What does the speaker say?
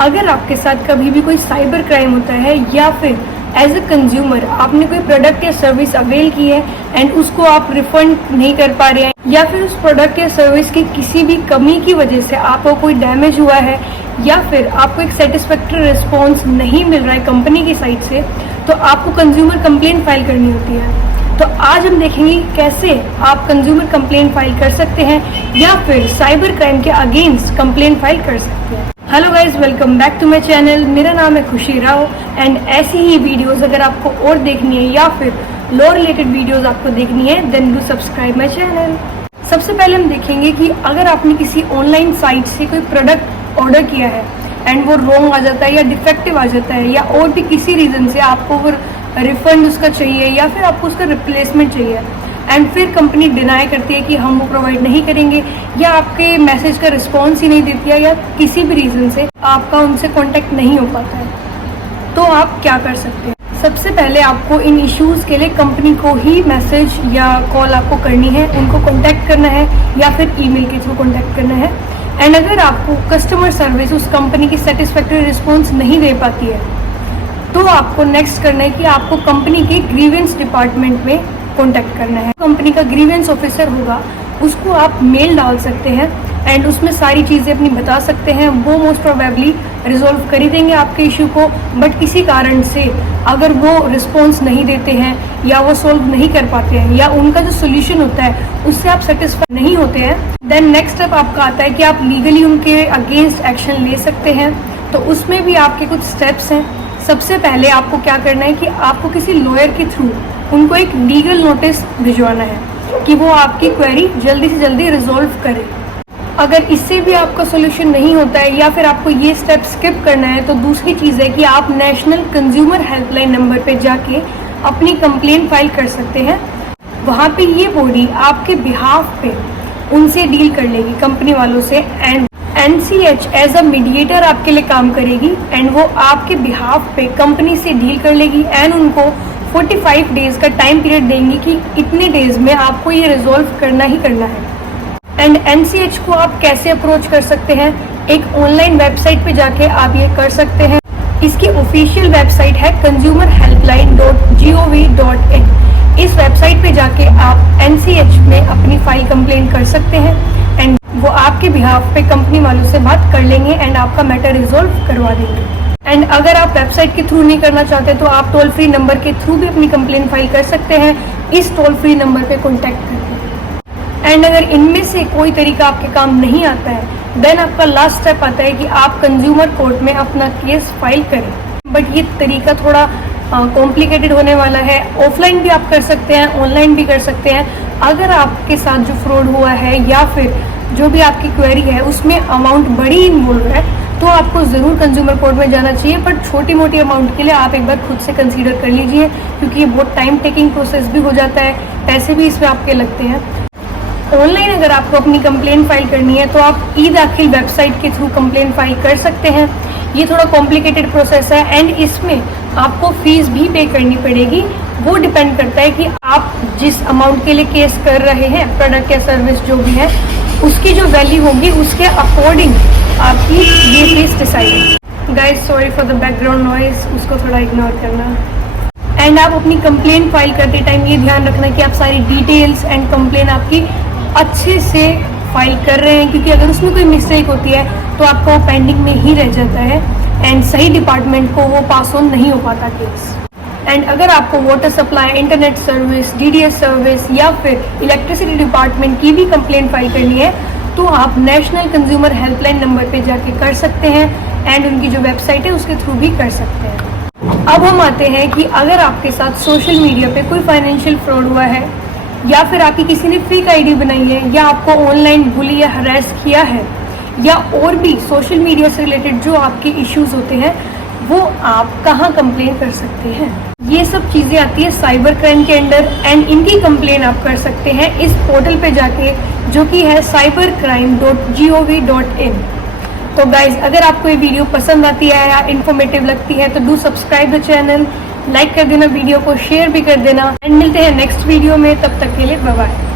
अगर आपके साथ कभी भी कोई साइबर क्राइम होता है या फिर एज अ कंज्यूमर आपने कोई प्रोडक्ट या सर्विस अवेल की है एंड उसको आप रिफंड नहीं कर पा रहे हैं, या फिर उस प्रोडक्ट या सर्विस की किसी भी कमी की वजह से आपको कोई डैमेज हुआ है, या फिर आपको एक सेटिस्फैक्टरी रिस्पॉन्स नहीं मिल रहा है कंपनी की साइड से, तो आपको कंज्यूमर कंप्लेंट फाइल करनी होती है। तो आज हम देखेंगे कैसे आप कंज्यूमर कंप्लेंट फाइल कर सकते हैं या फिर साइबर क्राइम के अगेंस्ट कंप्लेंट फाइल कर सकते हैं। Hello guys, welcome back to my channel. मेरा नाम है खुशी राव एंड ऐसी ही वीडियोस अगर आपको और देखनी है या फिर लॉ रिलेटेड वीडियोस आपको देखनी है then do subscribe my channel. सबसे पहले हम देखेंगे कि अगर आपने किसी ऑनलाइन साइट से कोई प्रोडक्ट ऑर्डर किया है एंड वो रॉन्ग आ जाता है या डिफेक्टिव आ जाता है या और भी किसी रीज़न से आपको वो रिफंड उसका चाहिए या फिर आपको उसका रिप्लेसमेंट चाहिए एंड फिर कंपनी डिनाई करती है कि हम वो प्रोवाइड नहीं करेंगे या आपके मैसेज का रिस्पॉन्स ही नहीं देती है या किसी भी रीज़न से आपका उनसे कांटेक्ट नहीं हो पाता है, तो आप क्या कर सकते हैं। सबसे पहले आपको इन इश्यूज़ के लिए कंपनी को ही मैसेज या कॉल आपको करनी है, उनको कांटेक्ट करना है या फिर ईमेल के थ्रू कांटेक्ट करना है। एंड अगर आपको कस्टमर सर्विस उस कंपनी की सेटिस्फैक्टरी रिस्पॉन्स नहीं दे पाती है तो आपको नेक्स्ट करना है कि आपको कंपनी के ग्रीवेंस डिपार्टमेंट में कांटेक्ट करना है। कंपनी का ग्रीवेंस ऑफिसर होगा, उसको आप मेल डाल सकते हैं एंड उसमें सारी चीज़ें अपनी बता सकते हैं। वो मोस्ट प्रोबेबली रिजॉल्व कर ही देंगे आपके इशू को, बट किसी कारण से अगर वो रिस्पॉन्स नहीं देते हैं या वो सोल्व नहीं कर पाते हैं या उनका जो सोल्यूशन होता है उससे आप सेटिस्फाई नहीं होते हैं, देन नेक्स्ट स्टेप आपका आता है कि आप लीगली उनके अगेंस्ट एक्शन ले सकते हैं। तो उसमें भी आपके कुछ स्टेप्स हैं। सबसे पहले आपको क्या करना है कि आपको किसी लॉयर के थ्रू उनको एक लीगल नोटिस भिजवाना है कि वो आपकी क्वेरी जल्दी से जल्दी रिजॉल्व करे। अगर इससे भी आपका सोल्यूशन नहीं होता है या फिर आपको ये स्टेप स्किप करना है तो दूसरी चीज़ है कि आप नेशनल कंज्यूमर हेल्पलाइन नंबर पे जाके अपनी कंप्लेंट फाइल कर सकते हैं। वहाँ पे ये बॉडी आपके बिहाफ पे उनसे डील कर लेगी, कंपनी वालों से, and NCH as a mediator आपके लिए काम करेगी एंड वो आपके बिहाफ पे कंपनी से डील कर लेगी एंड उनको 45 डेज का टाइम पीरियड देंगी कि इतने डेज में आपको ये रिजॉल्व करना ही करना है। एंड NCH को आप कैसे अप्रोच कर सकते हैं, एक ऑनलाइन वेबसाइट पे जाके आप ये कर सकते हैं। इसकी ऑफिशियल वेबसाइट है consumerhelpline.gov.in। इस वेबसाइट पे जाके आप NCH में अपनी फाइल कंप्लेंट कर सकते हैं एंड वो आपके बिहाफ पे कंपनी वालों से बात कर लेंगे एंड आपका मैटर रिजॉल्व करवा देंगे। एंड अगर आप वेबसाइट के थ्रू नहीं करना चाहते तो आप टोल फ्री नंबर के थ्रू भी अपनी कंप्लेंट फाइल कर सकते हैं, इस टोल फ्री नंबर पे कॉन्टैक्ट करके। एंड अगर इनमें से कोई तरीका आपके काम नहीं आता है देन आपका लास्ट स्टेप आता है कि आप कंज्यूमर कोर्ट में अपना केस फाइल करें। बट ये तरीका थोड़ा कॉम्प्लिकेटेड होने वाला है। ऑफलाइन भी आप कर सकते हैं, ऑनलाइन भी कर सकते हैं। अगर आपके साथ जो फ्रॉड हुआ है या फिर जो भी आपकी क्वेरी है उसमें अमाउंट बड़ी इन्वॉल्व है तो आपको ज़रूर कंज्यूमर कोर्ट में जाना चाहिए, पर छोटी मोटी अमाउंट के लिए आप एक बार खुद से कंसीडर कर लीजिए क्योंकि ये बहुत टाइम टेकिंग प्रोसेस भी हो जाता है, पैसे भी इसमें आपके लगते हैं। ऑनलाइन अगर आपको अपनी कंप्लेंट फाइल करनी है तो आप ई-दाखिल वेबसाइट के थ्रू कंप्लेंट फाइल कर सकते हैं। ये थोड़ा कॉम्प्लिकेटेड प्रोसेस है एंड इसमें आपको फीस भी पे करनी पड़ेगी। वो डिपेंड करता है कि आप जिस अमाउंट के लिए केस कर रहे हैं, प्रोडक्ट या सर्विस जो भी है, उसकी जो वैल्यू होगी उसके अकॉर्डिंग आपकी ये fees decide. Guys sorry for the background noise, उसको थोड़ा इग्नोर करना। एंड आप अपनी कंप्लेंट फाइल करते टाइम ये ध्यान रखना कि आप सारी डिटेल्स एंड कंप्लेंट आपकी अच्छे से फाइल कर रहे हैं, क्योंकि अगर उसमें कोई मिस्टेक होती है तो आपका वो पेंडिंग में ही रह जाता है एंड सही डिपार्टमेंट को वो पास ऑन नहीं हो पाता केस। एंड अगर आपको water supply, internet service, DDS service या फिर इलेक्ट्रिसिटी डिपार्टमेंट की भी कंप्लेंट फाइल करनी है तो आप नेशनल कंज्यूमर हेल्पलाइन नंबर पे जाके कर सकते हैं एंड उनकी जो वेबसाइट है उसके थ्रू भी कर सकते हैं। अब हम आते हैं कि अगर आपके साथ सोशल मीडिया पे कोई फाइनेंशियल फ्रॉड हुआ है या फिर आपकी किसी ने फेक ID बनाई है या आपको ऑनलाइन बुली या हरास किया है या और भी सोशल मीडिया से रिलेटेड जो आपके इश्यूज होते हैं वो आप कहाँ कंप्लेन कर सकते हैं। ये सब चीज़ें आती है साइबर क्राइम के अंडर एंड इनकी कंप्लेन आप कर सकते हैं इस पोर्टल पे जाके जो कि है cybercrime.gov.in। तो गाइज अगर आपको ये वीडियो पसंद आती है या इन्फॉर्मेटिव लगती है तो do subscribe the channel, like कर देना, वीडियो को शेयर भी कर देना एंड मिलते हैं नेक्स्ट वीडियो में। तब तक के लिए बाय बाय।